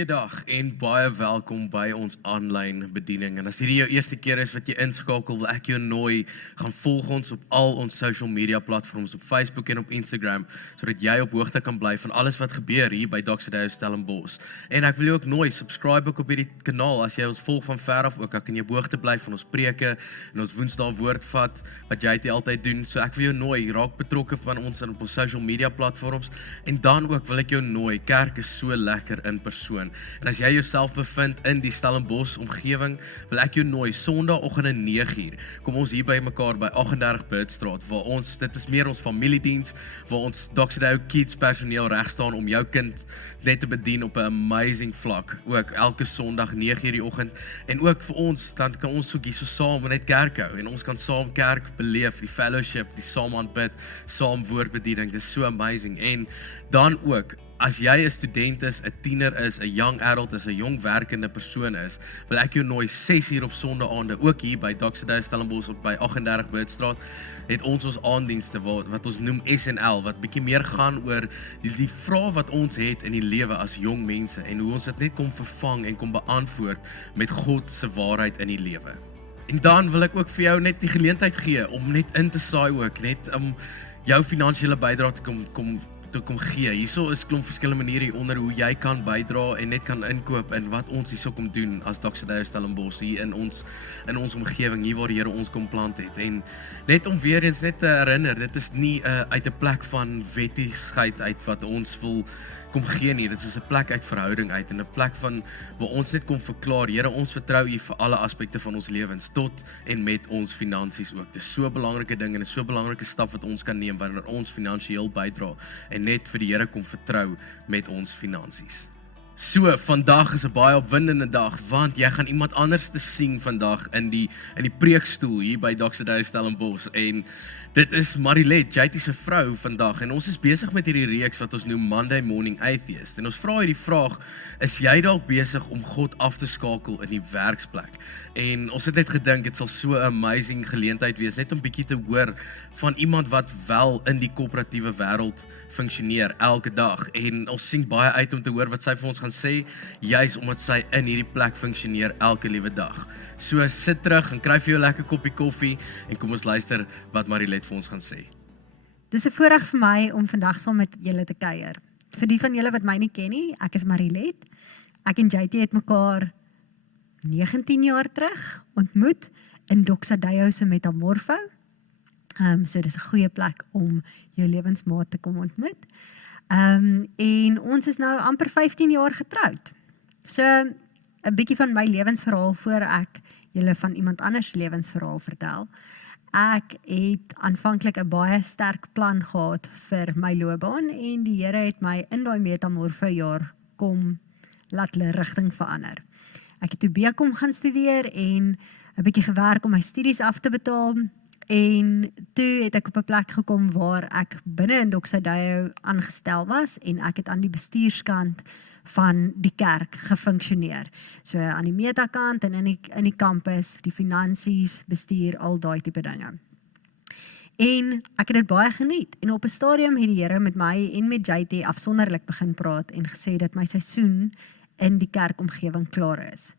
Goeiedag en baie welkom by ons aanlyn bediening. En as hierdie jou eerste keer is wat jy inskakel, wil ek jou nooi, gaan volg ons op al ons social media platforms op Facebook en op Instagram, sodat jy op hoogte kan bly van alles wat gebeur hier by Doxa Deo Stellenbosch. En ek wil jou ook nooi, subscribe ook op hierdie kanaal, as jy ons volg van ver af ook, dan kan jy op hoogte bly van ons preke en ons Woensdae woordvat, wat jy altyd doen. So ek wil jou nooi, raak betrokke van ons op ons social media platforms, en dan ook wil ek jou nooi, kerk is so lekker in persoon. En as jy jouself bevind in die Stellenbosch omgewing, wil ek jou nooi, Sondagoggend 9:00, kom ons hier by mekaar by 38 Praat, waar ons, dit is meer ons familiediens, waar ons Doxa Deo Kids personeel reg staan om jou kind net te bedien op 'n amazing vlak, ook elke Sondag 9:00 die oggend, en ook vir ons, dan kan ons ook hier so saam net kerk hou, en ons kan saam kerk beleef, die fellowship, die saam aanbid, saam woordbediening, dit is so amazing, en dan ook, as jy 'n student is, 'n tiener is, 'n young adult is, 'n jong werkende persoon is, wil ek jou nooi 6:00 op Sondaande, ook hier by Doxa Deo Stellenbosch op by 38 Praat, het ons aandienste wat ons noem SNL, wat bietjie meer gaan oor die vrae wat ons het in die lewe as jong mense, en hoe ons dit net kom vervang en kom beantwoord met God se waarheid in die lewe. En dan wil ek ook vir jou net die geleentheid gee, om net in te saai ook, net om jou finansiële bydrae te kom gee. Hierso is klomp verskillende maniere onder hoe jy kan bydra en net kan inkoop in wat ons hierso kom doen as Doxa Deo Stellenbosch hier in ons omgewing, hier waar die Here ons kom plant het. En net om weer eens net te herinner, dit is nie uit 'n plek van wettigheid uit wat ons wil kom gee nie, dit is 'n plek uit verhouding uit, en 'n plek van waar ons net kom verklaar, Here, ons vertrou U vir alle aspekte van ons lewens, tot en met ons finansies ook. Dit is so 'n belangrike ding en 'n so 'n belangrike stap wat ons kan neem wanneer ons finansiëel bydra en net vir die Here kom vertrou met ons finansies. So, vandag is 'n baie opwindende dag, want jy gaan iemand anders te sien vandag in die preekstoel hier by Doxa Deo Stellenbosch, en dit is Marilet, JT se vrou vandag, en ons is besig met hierdie reeks wat ons noem Monday Morning Atheist, en ons vra hierdie vraag, is jy dalk besig om God af te skakel in die werksplek? En ons het net gedink, dit sal so 'n amazing geleentheid wees, net om bietjie te hoor van iemand wat wel in die koöperatiewe wêreld funksioneer elke dag, en ons sien baie uit om te hoor wat sy vir ons gaan sê, juis omdat sy in hierdie plek funksioneer elke liewe dag. So sit terug en kry vir jou 'n lekker koppie koffie, en kom ons luister wat Marilet vir ons gaan sê. Dis 'n voorreg vir my om vandag saam met julle te kuier. Vir die van julle wat my nie ken nie, ek is Marilet. Ek en JT het mekaar 19 jaar terug ontmoet in Doxa Deo se Metamorfo. So dis 'n goeie plek om jou lewensmaat te kom ontmoet. En ons is nou amper 15 jaar getroud. So 'n bietjie van my lewensverhaal voor ek julle van iemand anders lewensverhaal vertel. Ek het aanvanklik 'n baie sterk plan gehad vir my loopbaan, en die Here het my in daai metamorfo jaar kom laat hulle rigting verander. Ek het toe BCom gaan studeer en 'n bietjie gewerk om my studies af te betaal, en toe het ek op 'n plek gekom waar ek binne in Doxa Deo aangestel was, en ek het aan die bestuurskant van die kerk gefunksioneer. So aan die metakant en in die kampus, die finansies, bestuur, al daai tipe dinge. En ek het dit baie geniet, en op 'n stadium het die Here met my en met JT afsonderlik begin praat en gesê dat my seisoen in die kerkomgewing klaar is.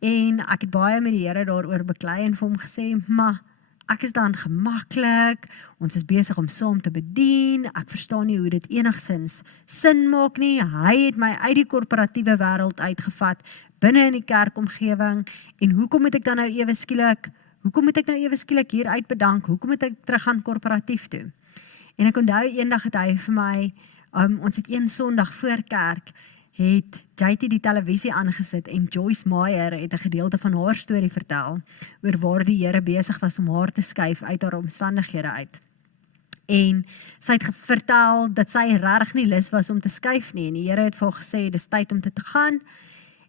En ek het baie met die Here daaroor beklei en vir hom gesê, maar ek is dan gemaklik, ons is besig om saam te bedien, ek verstaan nie hoe dit enigsins sin maak nie, hy het my uit die korporatiewe wêreld uitgevat, binne in die kerkomgewing, en hoekom moet ek nou ewe skielik hier uitbedank, hoekom moet ek terug gaan korporatief toe? En ek onthou eendag het hy vir my, ons het een Sondag voor kerk, het JT die televisie aangesit, en Joyce Meyer het 'n gedeelte van haar storie vertel, oor waar die Here besig was om haar te skuif uit haar omstandighede uit. En sy het vertel dat sy regtig nie lus was om te skuif nie, en die Here het vir haar gesê, dis tyd om te gaan,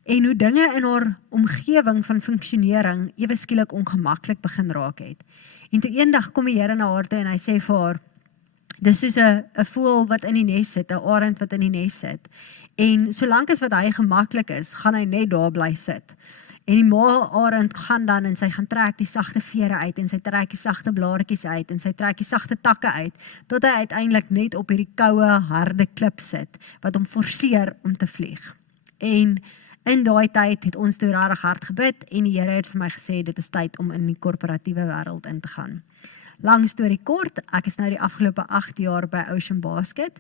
en hoe dinge in haar omgewing van funksionering ewe skielik ongemaklik begin raak het. En toe eendag kom die Here na haar toe en hy sê vir haar, dis soos 'n voël wat in die nes sit, 'n arend wat in die nes sit. En solank as wat hy gemaklik is, gaan hy net daar bly sit. En die ma-arend gaan dan en sy gaan trek die sagte vere uit, en sy trek die sagte blaartjies uit, en sy trek die sagte takke uit, tot hy uiteindelik net op hierdie koue, harde klip sit, wat hom forceer om te vlieg. En in daai tyd het ons toe regtig hard gebid en die Here het vir my gesê, dit is tyd om in die korporatiewe wêreld in te gaan. Lang storie kort, ek is nou die afgelope 8 jaar by Ocean Basket.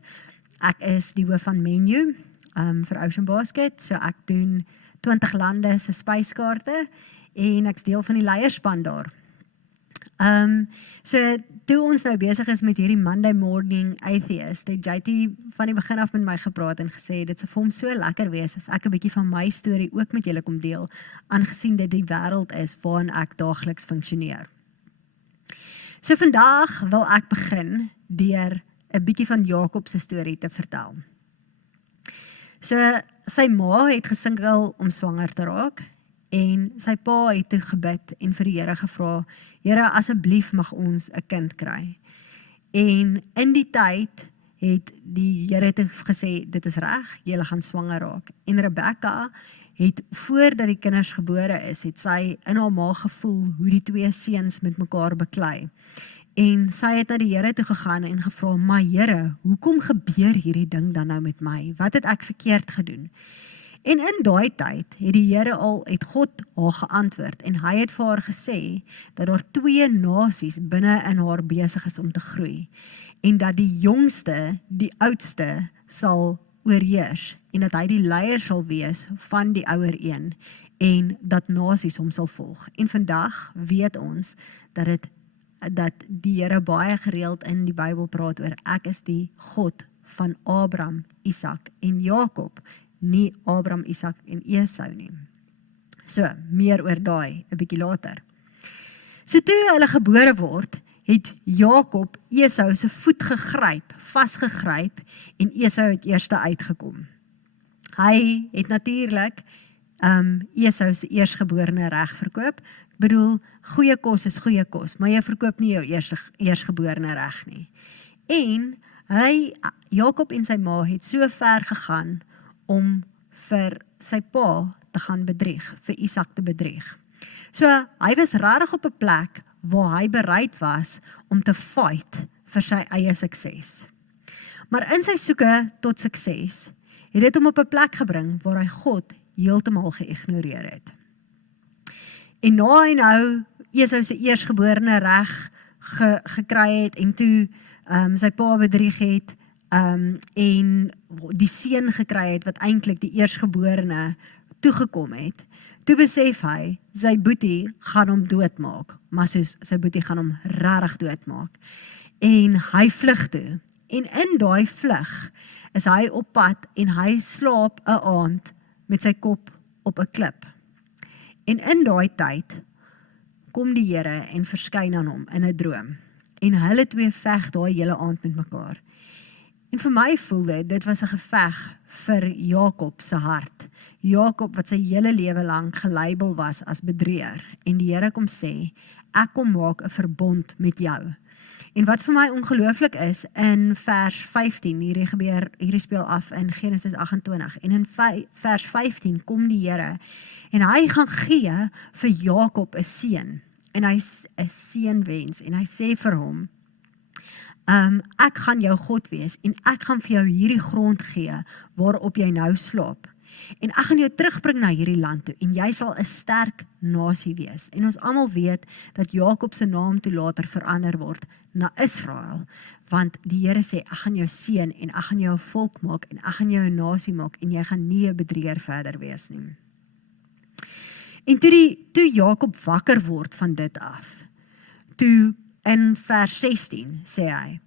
Ek is die hoof van menu vir Ocean Basket, so ek doen 20 lande se spyskaarte en ek's deel van die leierspan daar. So toe ons nou besig is met hierdie Monday Morning Atheist, het JT van die begin af met my gepraat en gesê, dit sal vir hom so lekker wees as ek 'n bietjie van my storie ook met julle kom deel, aangesien dit die wêreld is waarin ek daagliks funksioneer. So vandag wil ek begin deur 'n bietjie van Jakob se storie te vertel. So sy ma het gesukkel om swanger te raak en sy pa het toe gebid en vir die Here gevra, Here, asseblief mag ons 'n kind kry. En in die tyd het die Here toe gesê, dit is reg, julle gaan swanger raak. En Rebekka het voordat die kinders gebore is, het sy in haar maag gevoel hoe die 2 seuns met mekaar beklei. En sy het na die Here toe gegaan en gevra, maar Here, hoekom gebeur hierdie ding dan nou met my? Wat het ek verkeerd gedoen? En in daai tyd het die Here het God haar geantwoord en hy het vir haar gesê dat daar 2 nasies binne in haar besig is om te groei en dat die jongste, die oudste sal oorheers en dat hy die leier sal wees van die ouer een en dat nasies hom sal volg. En vandag weet ons dat die Here baie gereeld in die Bybel praat oor ek is die God van Abraham, Isak en Jakob, nie Abraham, Isak en Esau nie. So, meer oor daai 'n bietjie later. So toe hulle gebore word, het Jakob Esau se voet vasgegryp en Esau het eerste uitgekom. Hy het natuurlik Esau se eersgeborene reg verkoop. Ek bedoel, goeie kos is goeie kos, maar jy verkoop nie jou eersgeborene reg nie. En Jakob en sy ma het so ver gegaan om vir sy pa te gaan bedrieg, vir Isak te bedrieg. So, hy was regtig op 'n plek waar hy bereid was om te fight vir sy eie sukses. Maar in sy soeke tot sukses, het dit hom op 'n plek gebring waar hy God heeltemal geïgnoreer het. En na hy nou Esau se eersgeborene reg gekry het en toe sy pa bedrieg het, en die seun gekry het wat eintlik die eersgeborene toegekom het, toe besef hy, sy boetie gaan hom doodmaak, maar soos sy boetie gaan hom regtig doodmaak. En hy vlug toe, en in daai vlug is hy op pad en hy slaap 'n aand met sy kop op 'n klip. En in daai tyd kom die Here en verskyn aan hom in 'n droom, en hulle twee veg daai hele aand met mekaar. En vir my voel dit was 'n geveg vir Jakob se hart. Jakob wat sy hele lewe lank gelabel was as bedrieër. En die Here kom sê, ek kom maak 'n verbond met jou. En wat vir my ongelooflik is, in vers 15, hierdie speel af in Genesis 28, en in vers 15 kom die Here, en hy gaan gee vir Jakob 'n seun, en hy 'n seun wens, en hy sê vir hom, ek gaan jou God wees, en ek gaan vir jou hierdie grond gee, waarop jy nou slaap. En ek gaan jou terugbring na hierdie land toe, en jy sal 'n sterk nasie wees. En ons almal weet, dat Jakob se naam toe later verander word, na Israel, want die Here sê, ek gaan jou seën, en ek gaan jou 'n volk maak, en ek gaan jou 'n nasie maak, en jy gaan nie 'n bedrieër verder wees nie. En toe Jakob wakker word van dit af, toe in vers 16 sê hy,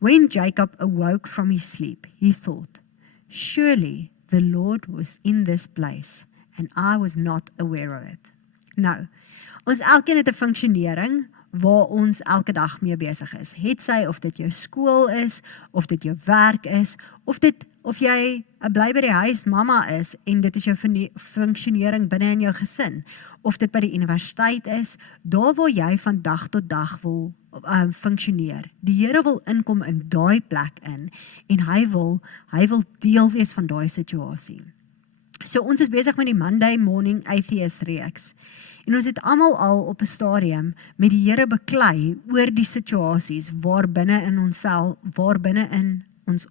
when Jacob awoke from his sleep, he thought, surely the Lord was in this place, and I was not aware of it. Nou, ons elkeen het 'n funksionering waar ons elke dag mee besig is. Het sy of dit jou skool is, of dit jou werk is, of jy 'n bly by die huis mamma is en dit is jou funksionering binne in jou gesin, of dit by die universiteit is, daar waar jy van dag tot dag wil funksioneer. Die Here wil inkom in daai plek in, en hy wil deel wees van daai situasie. So ons is besig met die Monday Morning Atheist reeks. En ons het almal al op 'n stadium met die Here beklei oor die situasies waar binne in ons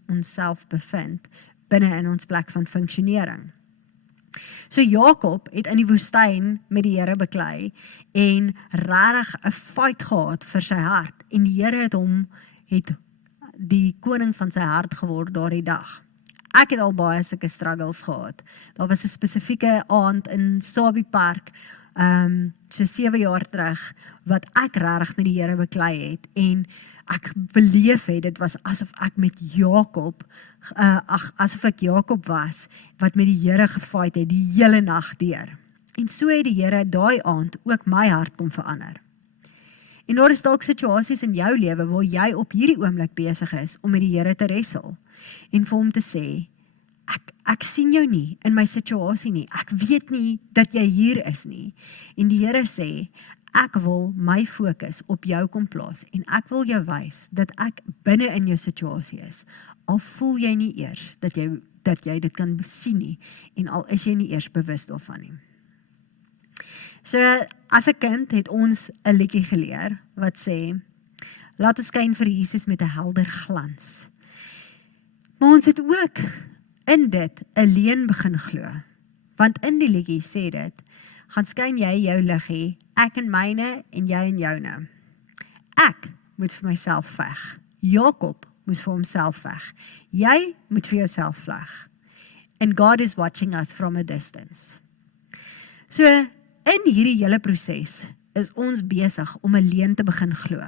onsself bevind, binne in ons plek van funksionering. So Jakob het in die woestyn met die Here beklei en regtig 'n fight gehad vir sy hart en die Here het die koning van sy hart geword daardie dag. Ek het al baie sulke struggles gehad. Daar was 'n spesifieke aand in Sabie Park, so 7 jaar terug, wat ek regtig met die Here beklei het en ek beleef het, dit was asof ek met Jakob, asof ek Jakob was, wat met die Here gefight het, die hele nag deur. En so het die Here daai aand ook my hart kom verander. En daar is dalk situasies in jou lewe waar jy op hierdie oomblik besig is om met die Here te wrestle en vir hom te sê, ek sien jou nie in my situasie nie, ek weet nie dat jy hier is nie. En die Here sê, ek wil my fokus op jou kom plaas en ek wil jou wys dat ek binne in jou situasie is. Al voel jy nie eers dat jy dit kan sien nie en al is jy nie eers bewus daarvan nie. So as 'n kind het ons 'n liedjie geleer wat sê, laat ons skyn vir Jesus met 'n helder glans. Maar ons het ook in dit 'n leuen begin glo. Want in die liedjie sê dit, gaan skyn jy jou lig hê, ek en myne en jy en joune. Ek moet vir myself veg. Jakob moes vir homself veg. Jy moet vir jouself veg. And God is watching us from a distance. So in hierdie hele proses is ons besig om 'n leuen te begin glo.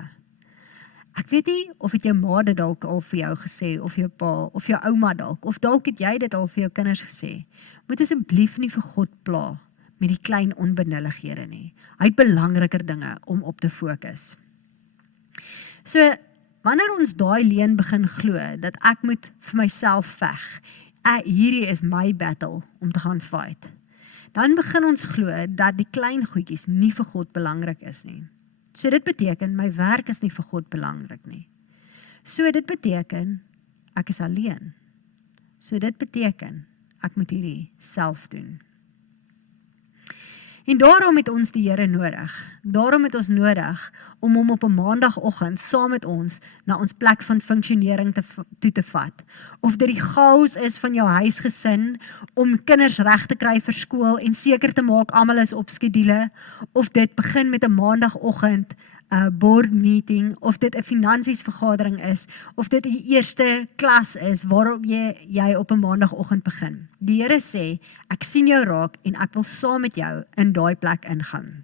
Ek weet nie of het jou ma dit dalk al vir jou gesê, of jou pa, of jou ouma dalk, of dalk het jy dit al vir jou kinders gesê. Moet asseblief nie vir God pla met die klein onbenullighede nie. Hy het belangriker dinge om op te fokus. So, wanneer ons daai leuen begin glo, dat ek moet vir myself veg, hierdie is my battle om te gaan fight, dan begin ons glo dat die klein goedjies nie vir God belangrik is nie. So dit beteken, my werk is nie vir God belangrik nie. So dit beteken, ek is alleen. So dit beteken, ek moet hierdie self doen. En daarom het ons die Here nodig. Daarom het ons nodig om hom op 'n maandagoggend saam met ons na ons plek van funksionering toe te vat. Of dit die chaos is van jou huisgesin, om kinders reg te kry vir skool en seker te maak almal is op skedule, of dit begin met 'n maandagoggend board meeting, of dit 'n finansies vergadering is, of dit die eerste klas is waarop jy op 'n maandagoggend begin. Die Here sê, ek sien jou raak en ek wil saam met jou in daai plek ingaan.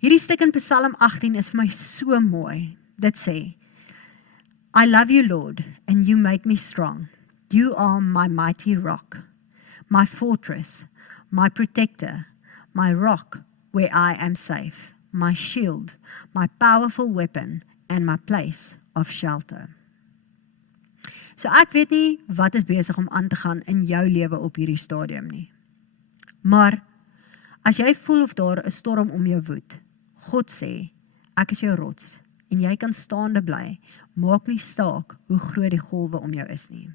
Hierdie stuk in Psalm 18 is vir my so mooi. Dit sê, I love you, Lord, and you make me strong. You are my mighty rock, my fortress, my protector, my rock where I am safe, my shield, my powerful weapon, and my place of shelter. So ek weet nie wat is besig om aan te gaan in jou lewe op hierdie stadium nie. Maar as jy voel of daar 'n storm om jou woed, God sê, ek is jou rots en jy kan staande bly, maak nie saak hoe groot die golwe om jou is nie.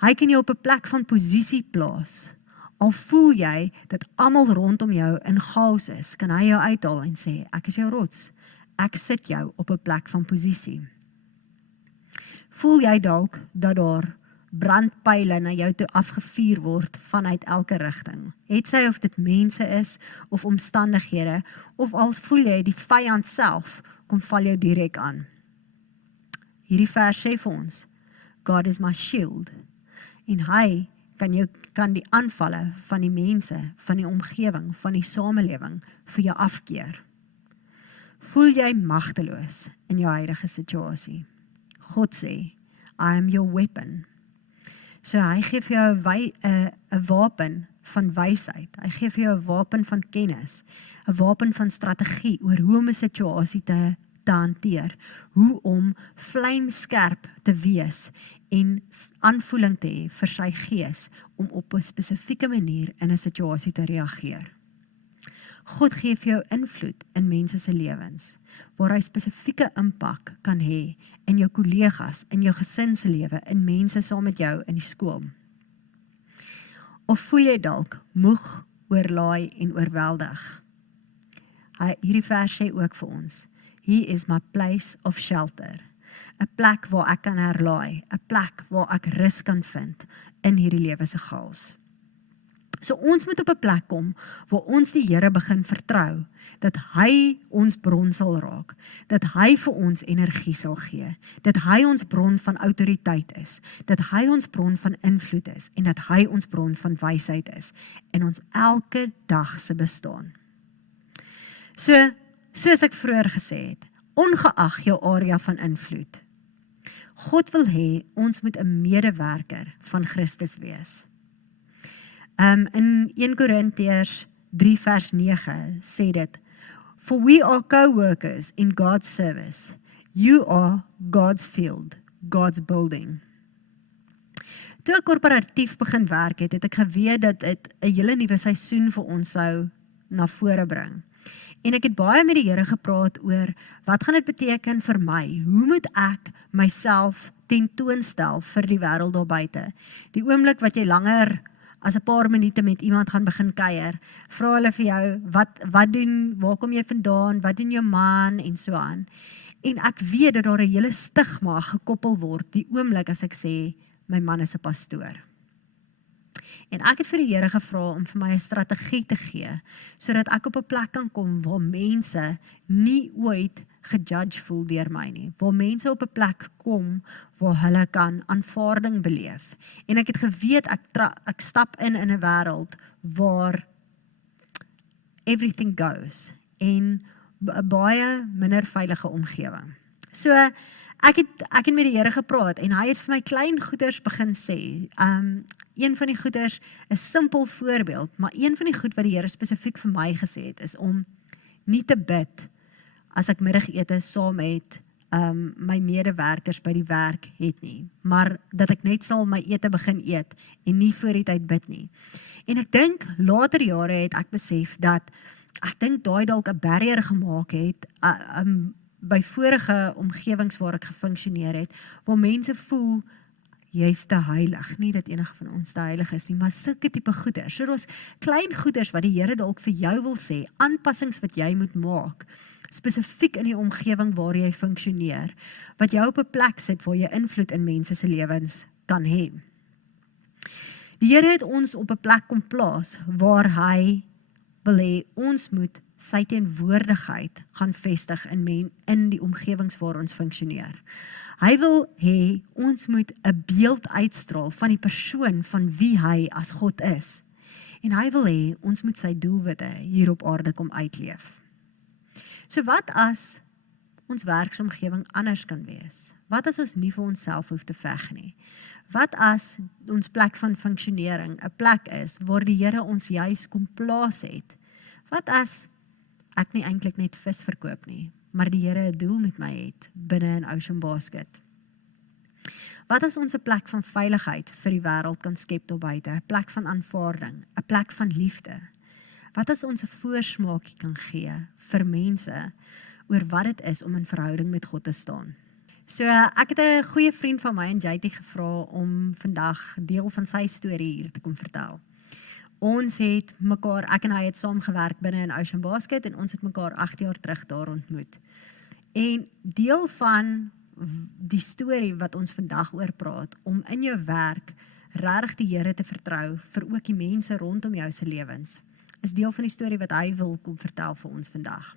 Hy kan jou op 'n plek van posisie plaas. Al voel jy dat almal rondom jou in chaos is, kan hy jou uithaal en sê, ek is jou rots. Ek sit jou op 'n plek van posisie. Voel jy dalk dat daar brandpyle na jou toe afgevuur word vanuit elke rigting? Het sy of dit mense is of omstandighede, of al voel jy die vyand self kom val jou direk aan. Hierdie vers sê vir ons, God is my shield, en hy kan die aanvalle van die mense, van die omgewing, van die samelewing vir jou afkeer. Voel jy magteloos in jou huidige situasie? God sê, I am your weapon. So hy gee vir jou 'n wapen van wysheid. Hy gee vir jou 'n wapen van kennis, 'n wapen van strategie oor hoe om 'n situasie te hanteer, hoe om vlamskerp te wees en aanvoeling te hê vir sy gees om op 'n spesifieke manier in 'n situasie te reageer. God gee vir jou invloed in mense se lewens, waar hy spesifieke impak kan hê in jou kollegas, in jou gesinslewe, in mense saam met jou in die skool. Of voel jy dalk moeg, oorlaai en oorweldig? Hierdie vers sê ook vir ons, He is my place of shelter, 'n plek waar ek kan herlaai, 'n plek waar ek rus kan vind in hierdie lewe se chaos. So ons moet op 'n plek kom waar ons die Here begin vertrou, dat hy ons bron sal raak, dat hy vir ons energie sal gee, dat hy ons bron van autoriteit is, dat hy ons bron van invloed is en dat hy ons bron van wysheid is in ons elke dag se bestaan. Soos ek vroeër gesê het, ongeag jou area van invloed, God wil hê ons moet 'n medewerker van Christus wees. In 1 Korintiërs 3 vers 9 sê dit, For we are co-workers in God's service. You are God's field, God's building. Toe ek korporatief begin werk het ek geweet dat dit 'n hele nuwe seisoen vir ons sou na vore bring. En ek het baie met die Here gepraat oor, wat gaan dit beteken vir my? Hoe moet ek myself tentoonstel vir die wêreld daar buite? Die oomblik wat jy langer as 'n paar minute met iemand gaan begin kuier, vra hulle vir jou, wat doen, waar kom jy vandaan, wat doen jou man, en so aan. En ek weet dat daar 'n hele stigma gekoppel word, die oomblik as ek sê, my man is 'n pastoor. En ek het vir die Here gevra om vir my 'n strategie te gee, sodat ek op 'n plek kan kom waar mense nie ooit gejudge voel deur my nie, waar mense op 'n plek kom waar hulle kan aanvaarding beleef. En ek het geweet ek stap in 'n wêreld waar everything goes en 'n baie minder veilige omgewing. So ek het met die Here gepraat en hy het vir my klein goeders begin sê. Een van die goeders, 'n simpel voorbeeld, maar een van die goed wat die Here spesifiek vir my gesê het, is om nie te bid as ek middagete saam met my medewerkers by die werk het nie, maar dat ek net sal my ete begin eet en nie voor die tyd bid nie. En ek dink later jare het ek besef dat ek dink daai dalk 'n barrier gemaak het by vorige omgewings waar ek gefunksioneer het, waar mense voel jy's te heilig, nie dat enige van ons te heilig is nie, maar sulke tipe goeders. So daar's klein goeders wat die Here dalk vir jou wil sê, aanpassings wat jy moet maak, spesifiek in die omgewing waar jy funksioneer, wat jou op 'n plek sit waar jy invloed in mense se lewens kan hê. Die Here het ons op 'n plek kom plaas waar hy wil hê ons moet sy teenwoordigheid gaan vestig in die omgewings waar ons funksioneer. Hy wil hê ons moet 'n beeld uitstraal van die persoon van wie hy as God is. En hy wil hê ons moet sy doelwitte hier op aarde kom uitleef. So wat as ons werksomgewing anders kan wees? Wat as ons nie vir onsself hoef te veg nie? Wat as ons plek van funksionering 'n plek is waar die Here ons juis kom plaas het? Wat as ek nie eintlik net vis verkoop nie, maar die Here 'n doel met my het binne in Ocean Basket? Wat as ons 'n plek van veiligheid vir die wêreld kan skep daar buite, 'n plek van aanvaarding, 'n plek van liefde? Wat as ons 'n voorsmaakie kan gee vir mense oor wat dit is om in verhouding met God te staan? So ek het 'n goeie vriend van my en JT gevra om vandag deel van sy storie hier te kom vertel. Ons het mekaar, ek en hy het saamgewerk binne in Ocean Basket en ons het mekaar 8 jaar terug daar ontmoet. En deel van die storie wat ons vandag oor praat, om in jou werk regtig die Here te vertrou vir ook die mense rondom jou se lewens, is deel van die storie wat hy wil kom vertel vir ons vandag.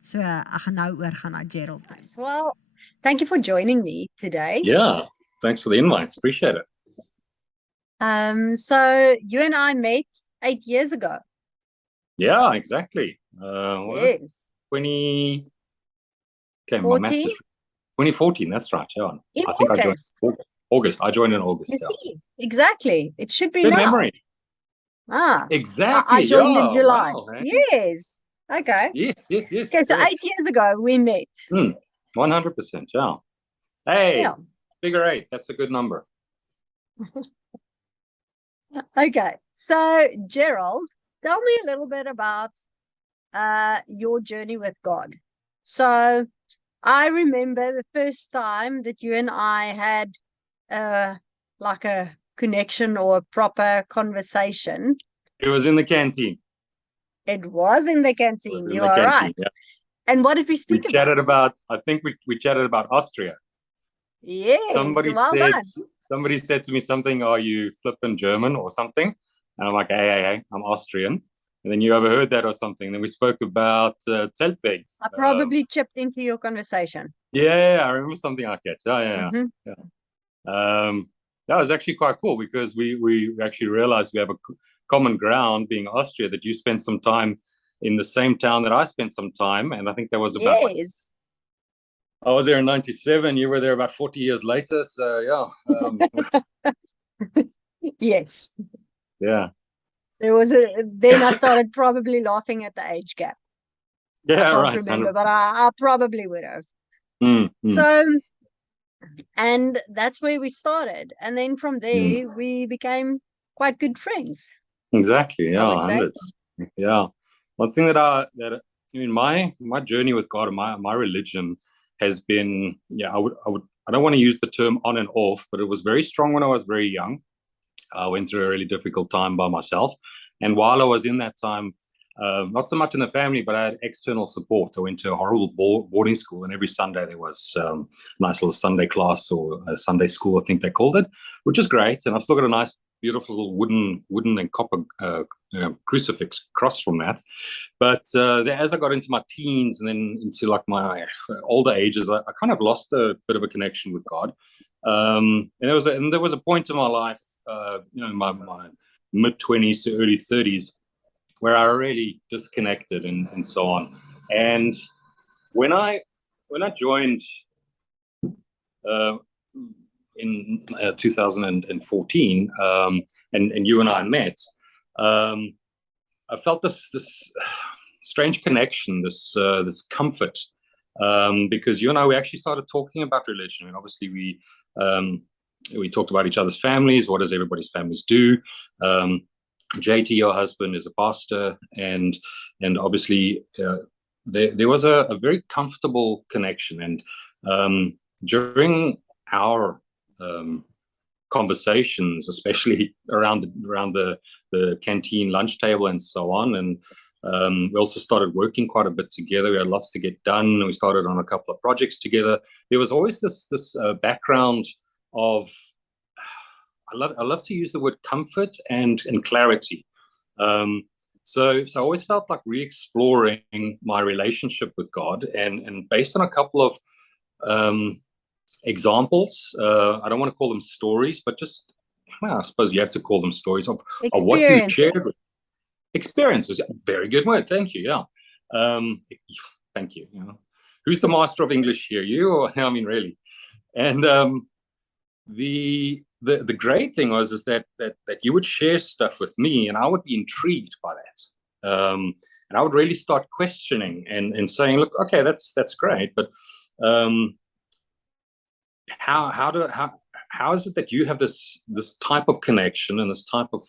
So ek gaan nou oorgaan na Gerald. Well, thank you for joining me today. Yeah, thanks for the invites. Appreciate it. So you and I met 8 years ago. Yeah, exactly. What was it? Yes. 20. Okay, my maths is 2014. That's right. Yeah. In I think August. I joined August. I joined in August. You Yeah. see, exactly. It should be Good now. memory. Exactly. I joined yeah. in July. Wow, man. Yes. Okay. Yes. Okay, so yes. 8 years ago we met. 100%. Yeah. Hey, Yeah. figure 8. That's a good number. Okay. So Gerald, tell me a little bit about your journey with God. So I remember the first time that you and I had like a connection or a proper conversation. It was in the canteen. It was in the canteen. In You the are canteen, right. yeah. And what did we We speak about? chatted about. I think we chatted about Austria. Yes. Somebody well said done. somebody said to me something, are you flippin' German or something? And I'm like, hey, I'm Austrian. And then you overheard that or something. Then we spoke about Zeltweg. I probably chipped into your conversation. Yeah, I remember something like that. Mhm. That was actually quite cool because we actually realized we have a common ground being Austria, that you spent some time in the same town that I spent some time. And I think that was about, Yes. I was there in 97. You were there about 40 years later. So yeah. Yes. Yeah. Then I started probably laughing at the age gap. I Yeah, can't right. remember, 100%. but I probably would have. So, and that's where we started. And then from there, we became quite good friends. Exactly. I Yeah. would say. Hundreds. Yeah. One thing that I mean, my journey with God and my religion has been, yeah, I don't want to use the term on and off, but it was very strong when I was very young. I went through a really difficult time by myself. And while I was in that time, not so much in the family, but I had external support. I went to a horrible boarding school, and every Sunday there was a nice little Sunday class or a Sunday school, I think they called it, which is great. And I've still got a nice, beautiful wooden and copper crucifix cross from that. But as I got into my teens and then into like my older ages, I kind of lost a bit of a connection with God. And there was a point in my life, my mid-20s to early 30s, where I really disconnected and so on. And when I joined in 2014, and you and I met, I felt this strange connection, this comfort, because you and I, we actually started talking about religion. And obviously we talked about each other's families. What does everybody's families do? JT, your husband, is a pastor, and obviously there was a very comfortable connection. And during our conversations, especially around the canteen lunch table and so on, and we also started working quite a bit together. We had lots to get done. We started on a couple of projects together. There was always this background of, I love to use the word comfort and clarity. So I always felt like re-exploring my relationship with God, and based on a couple of examples. I don't want to call them stories, but just, well, I suppose you have to call them stories of what you shared. Experiences. Very good word. Thank you. Yeah. Thank you. Who's the master of English here? You or I mean, really? And the great thing was that you would share stuff with me, and I would be intrigued by that. And I would really start questioning and saying, look, okay, that's great, but how is it that you have this type of connection and this type of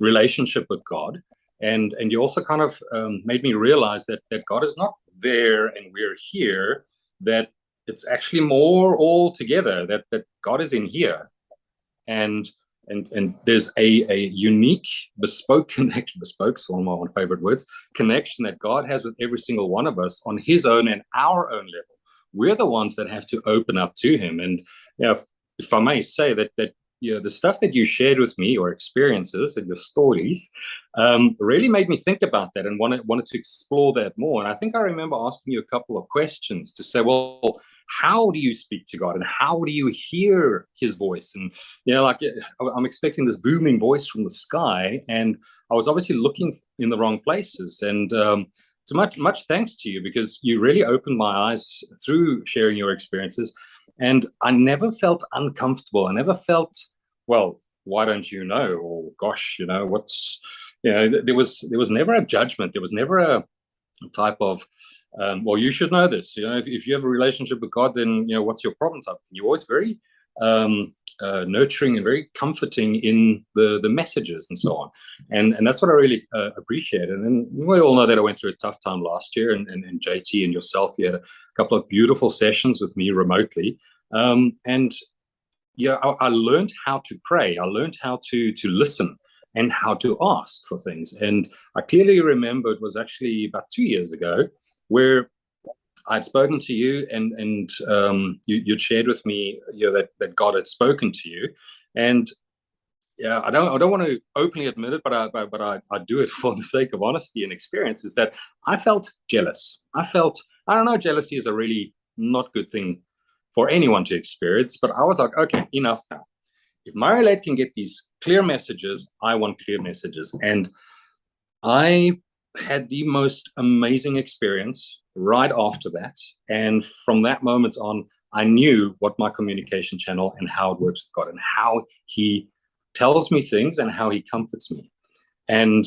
relationship with God, and you also kind of made me realize that God is not there and we're here, that it's actually more all together, that God is in here, and there's a unique bespoke connection. Bespoke's one of my favorite words. Connection that God has with every single one of us on His own and our own level. We're the ones that have to open up to Him. And if I may say that the stuff that you shared with me, your experiences and your stories, really made me think about that and wanted to explore that more. And I think I remember asking you a couple of questions to say, well, how do you speak to God and how do you hear His voice? And like I'm expecting this booming voice from the sky, and I was obviously looking in the wrong places. And so much thanks to you, because you really opened my eyes through sharing your experiences. And I never felt uncomfortable. I never felt, well, why don't you know? Or gosh, what's, there was never a judgment. There was never a type of, well, you should know this. If you have a relationship with God, then what's your problem type? You're always very nurturing and very comforting in the messages and so on, and that's what I really appreciate. And then we all know that I went through a tough time last year, and JT and yourself, you had a couple of beautiful sessions with me remotely, and I learned how to pray. I learned how to listen and how to ask for things. And I clearly remember it was actually about 2 years ago where I'd spoken to you, and you'd shared with me that God had spoken to you. And yeah, I don't want to openly admit it, but I do it for the sake of honesty and experience, is that I felt jealous. I don't know, jealousy is a really not good thing for anyone to experience, but I was like, okay, enough now. If Marilet can get these clear messages, I want clear messages. And I had the most amazing experience right after that. And from that moment on, I knew what my communication channel and how it works with God and how he tells me things and how he comforts me. And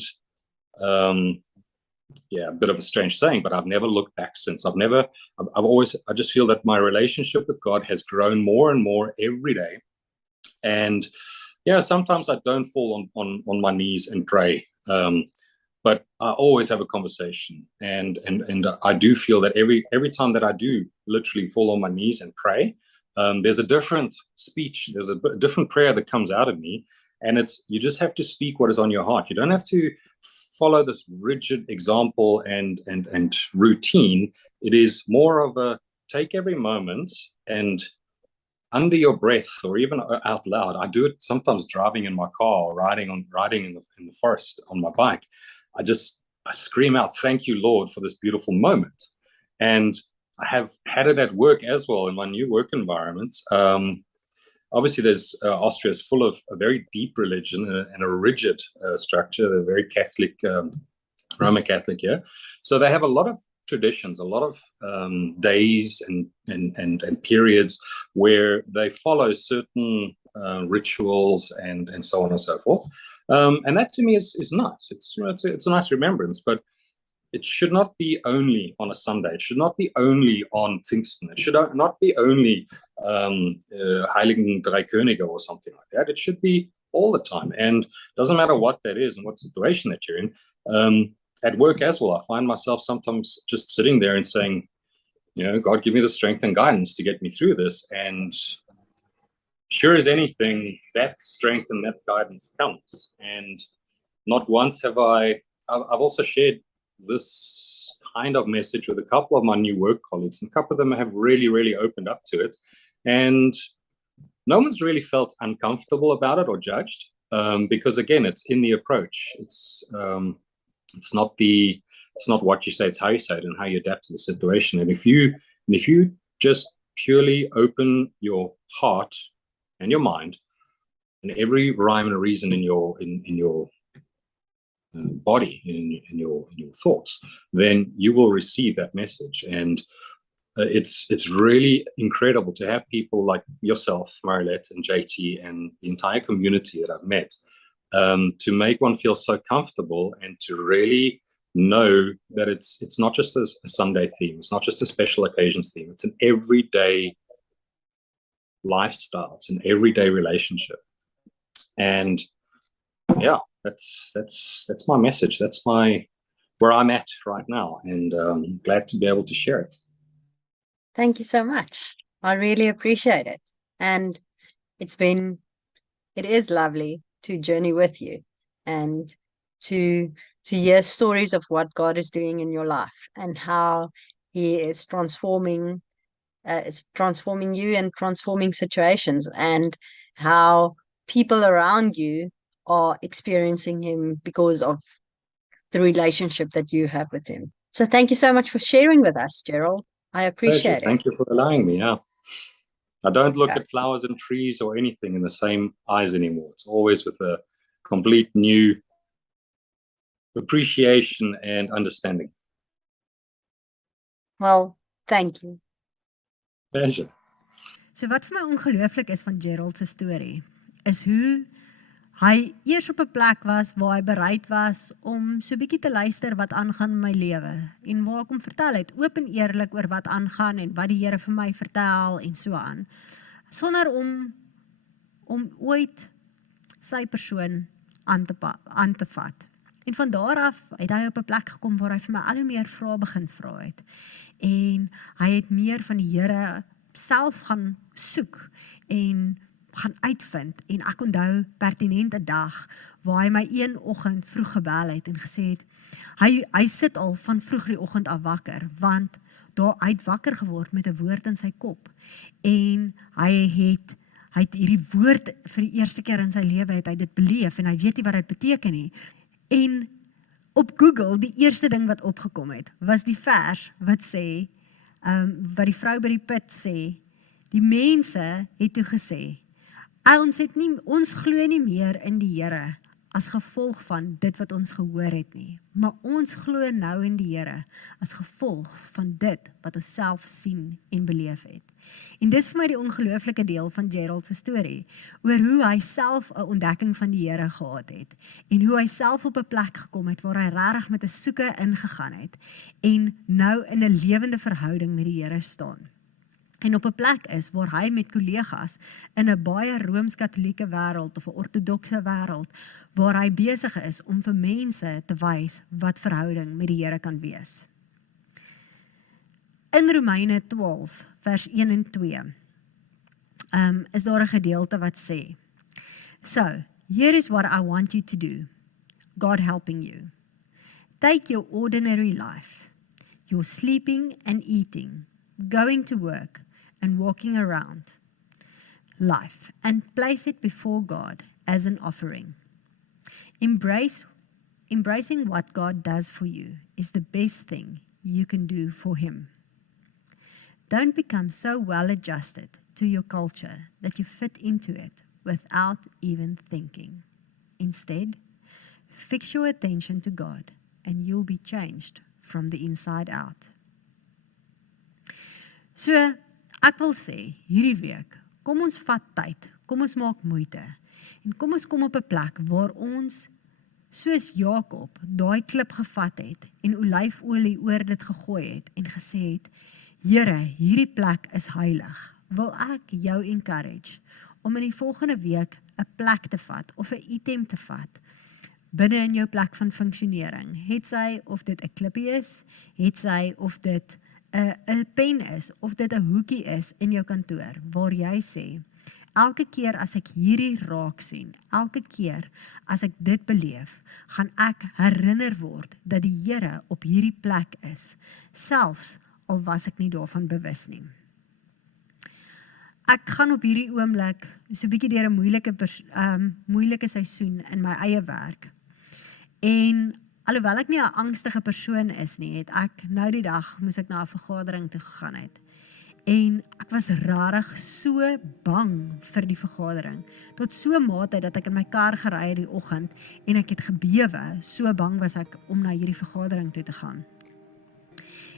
yeah, a bit of a strange saying, but I've never looked back since. I just feel that my relationship with God has grown more and more every day. And yeah, sometimes I don't fall on my knees and pray. But I always have a conversation, and I do feel that every time that I do literally fall on my knees and pray, there's a different speech, there's a different prayer that comes out of me, and you just have to speak what is on your heart. You don't have to follow this rigid example and routine. It is more of a take every moment and under your breath or even out loud. I do it sometimes driving in my car or riding in the forest on my bike. I scream out, "Thank you, Lord, for this beautiful moment." And I have had it at work as well in my new work environment. Obviously, Austria is full of a very deep religion and a rigid structure. They're very Catholic, Roman Catholic here. So they have a lot of traditions, a lot of days and periods where they follow certain rituals and so on and so forth. And that to me is nice. It's a nice remembrance, but it should not be only on a Sunday. It should not be only on Pfingsten. It should not be only Heiligen Drei Könige or something like that. It should be all the time. And it doesn't matter what that is and what situation that you're in. At work as well, I find myself sometimes just sitting there and saying, God, give me the strength and guidance to get me through this. And sure as anything, that strength and that guidance comes. And not once have I've also shared this kind of message with a couple of my new work colleagues, and a couple of them have really, really opened up to it. And no one's really felt uncomfortable about it or judged, because again, it's in the approach. It's not what you say, it's how you say it and how you adapt to the situation. And if you just purely open your heart and your mind and every rhyme and reason in your body, in your thoughts, then you will receive that message. And it's really incredible to have people like yourself, Marilet, and JT, and the entire community that I've met, to make one feel so comfortable and to really know that it's not just a Sunday theme, it's not just a special occasions theme, it's an everyday lifestyle, it's an everyday relationship. And yeah, that's my message. That's where I'm at right now, and glad to be able to share it. Thank you so much. I really appreciate it. And it is lovely to journey with you and to hear stories of what God is doing in your life and how he is transforming you and transforming situations, and how people around you are experiencing him because of the relationship that you have with him. So thank you so much for sharing with us, Gerald. I appreciate it. Thank you for allowing me. Yeah, I don't look at flowers and trees or anything in the same eyes anymore. It's always with a complete new appreciation and understanding. Well, thank you. Pleasure. So wat vir my ongelooflik is van Gerald se storie, is hoe hy eers op 'n plek was waar hy bereid was om so 'n bietjie te luister wat aangaan in my lewe en waar ek hom vertel het, oop en eerlik oor wat aangaan en wat die Here vir my vertel en so aan, sonder om ooit sy persoon aan te vat. En van daar af het hy op 'n plek gekom waar hy vir my al hoe meer vrae begin vra het. En hy het meer van die Here self gaan soek en gaan uitvind. En ek onthou pertinent 'n dag waar hy my een oggend vroeg gebel het en gesê het, hy sit al van vroeg die oggend af wakker, want hy het wakker geword met 'n woord in sy kop. En hy Hy het hierdie woord vir die eerste keer in sy lewe het hy dit beleef en hy weet nie wat dit beteken nie. En op Google, die eerste ding wat opgekom het, was die vers wat sê, wat die vrou by die put sê, die mense het toe gesê, ons glo nie meer in die Here as gevolg van dit wat ons gehoor het nie, maar ons glo nou in die Here as gevolg van dit wat ons self sien en beleef het. En dis vir my die ongelooflike deel van Gerald se storie, oor hoe hy self 'n ontdekking van die Here gehad het, en hoe hy self op 'n plek gekom het, waar hy regtig met 'n soeke ingegaan het, en nou in 'n lewende verhouding met die Here staan. En op 'n plek is waar hy met kollegas in 'n baie Rooms-Katolieke wêreld of 'n ortodokse wêreld, waar hy besig is om vir mense te wys wat verhouding met die Here kan wees. In Romeine 12 vers 1 en 2 is daar 'n gedeelte wat sê, So, here is what I want you to do, God helping you. Take your ordinary life, your sleeping and eating, going to work and walking around life, and place it before God as an offering. Embracing what God does for you is the best thing you can do for Him. Don't become so well adjusted to your culture that you fit into it without even thinking. Instead, fix your attention to God and you'll be changed from the inside out. So, ek wil sê, hierdie week, kom ons vat tyd, kom ons maak moeite, en kom ons kom op 'n plek waar ons, soos Jakob, daai klip gevat het, en olyfolie oor dit gegooi het, en gesê het, Here, hierdie plek is heilig, wil ek jou encourage, om in die volgende week 'n plek te vat, of 'n item te vat, binne in jou plek van funksionering, het sy of dit 'n klippie is, het sy of dit 'n pen is, of dit 'n hoekie is in jou kantoor, waar jy sê, elke keer as ek hierdie raak sien, elke keer as ek dit beleef, gaan ek herinner word dat die Here op hierdie plek is, selfs al was ek nie daarvan bewus nie. Ek gaan op hierdie oomblik so 'n bietjie deur 'n moeilike seisoen in my eie werk. En alhoewel ek nie 'n angstige persoon is nie, het ek nou die dag moes ek na 'n vergadering toe gegaan het. En ek was rarig so bang vir die vergadering, tot so mate dat ek in my kar gery het die oggend en ek het gebewe, so bang was ek om na hierdie vergadering toe te gaan.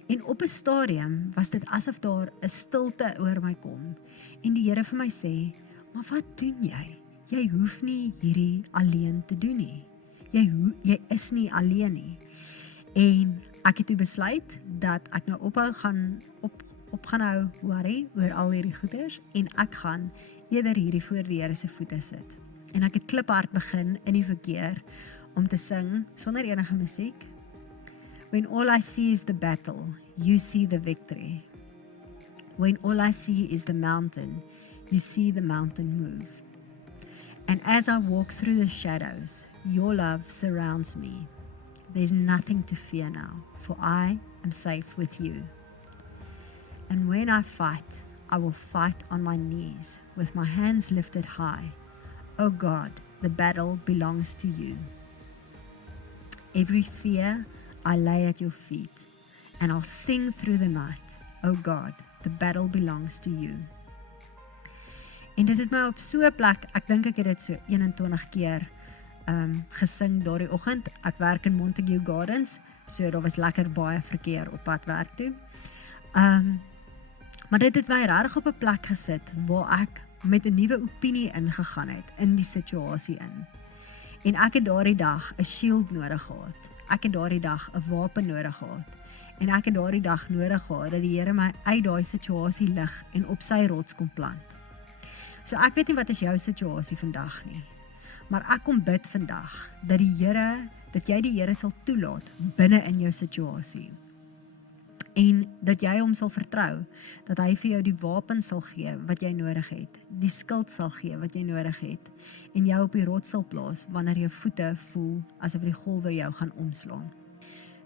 En op 'n stadium was dit asof daar 'n stilte oor my kom. En die Here vir my sê, maar wat doen jy? Jy hoef nie hierdie alleen te doen nie. Jy is nie alleen nie. En ek het toe besluit dat ek nou gaan hou worry oor al hierdie goeders en ek gaan eerder hierdie voor die Here se voete sit. En ek het kliphard begin in die verkeer om te sing sonder enige musiek. When all I see is the battle, you see the victory. When all I see is the mountain, you see the mountain move. And as I walk through the shadows, your love surrounds me. There's nothing to fear now, for I am safe with you. And when I fight, I will fight on my knees, with my hands lifted high. O God, the battle belongs to you. Every fear I lay at your feet, and I'll sing through the night. O God, the battle belongs to you. En dit het my op so 'n plek, ek dink ek het dit so 21 keer gesing daardie oggend. Ek werk in Montague Gardens, so daar was lekker baie verkeer op pad werk toe. Maar dit het my regtig op 'n plek gesit waar ek met 'n nuwe opinie ingegaan het in die situasie in. En ek het daardie dag 'n shield nodig gehad. Ek het daardie dag 'n wapen nodig gehad. En ek het daardie dag nodig gehad dat die Here my uit daai situasie lig en op sy rots kom plant. So ek weet nie wat is jou situasie vandag nie. Maar ek kom bid vandag dat jy die Here sal toelaat binne in jou situasie. En dat jy hom sal vertrou, dat hy vir jou die wapen sal gee wat jy nodig het, die skild sal gee wat jy nodig het, en jou op die rots sal plaas wanneer jou voete voel asof die golwe jou gaan omslaan.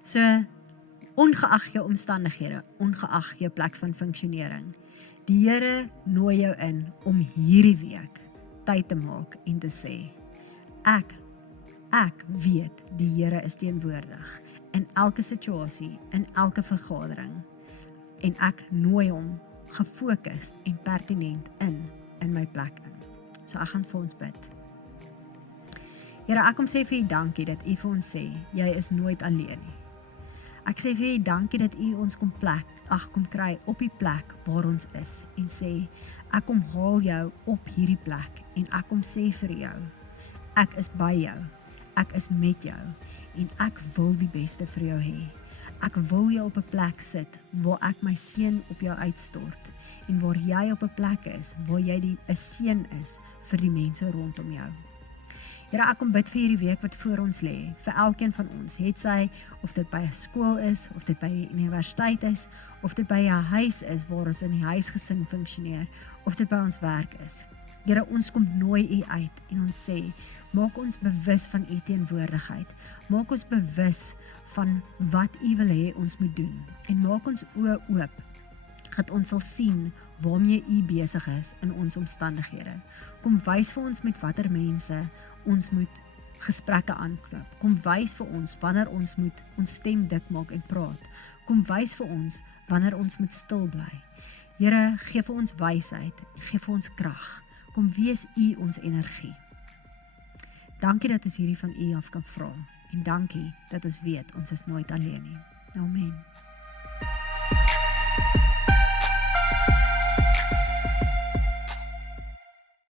So, ongeag jou omstandighede, ongeag jou plek van funksionering, Die Here nooi jou in om hierdie week tyd te maak en te sê, ek weet die Here is teenwoordig in elke situasie, in elke vergadering, en ek nooi hom gefokus en pertinent in my plek in. So ek gaan vir ons bid. Here, ek kom sê vir U dankie dat U vir ons sê, jy is nooit alleen nie. Ek sê vir U dankie dat U ons kom kry op die plek waar ons is en sê, ek kom haal jou op hierdie plek en ek kom sê vir jou, ek is by jou, ek is met jou en ek wil die beste vir jou hê. Ek wil jou op 'n plek sit waar ek my seën op jou uitstort en waar jy op 'n plek is waar jy 'n seën is vir die mense rondom jou. Here, ek kom bid vir hierdie week wat voor ons lê, vir elkeen van ons, het sy, of dit by 'n skool is, of dit by die universiteit is, of dit by 'n huis is waar ons in die huisgesin funksioneer, of dit by ons werk is. Here, ons kom nooi U uit en ons sê, maak ons bewus van U teenwoordigheid, maak ons bewus van wat U wil hê ons moet doen, en maak ons oë oop, dat ons sal sien waarmee U besig is in ons omstandighede. Kom wys vir ons met watter mense ons moet gesprekke aanknoop. Kom wys vir ons wanneer ons moet ons stem dik maak en praat. Kom wys vir ons wanneer ons moet stil bly. Here, gee vir ons wysheid, gee vir ons krag. Kom wees U ons energie. Dankie dat ons hierdie van U af kan vra. En dankie dat ons weet ons is nooit alleen nie. Amen.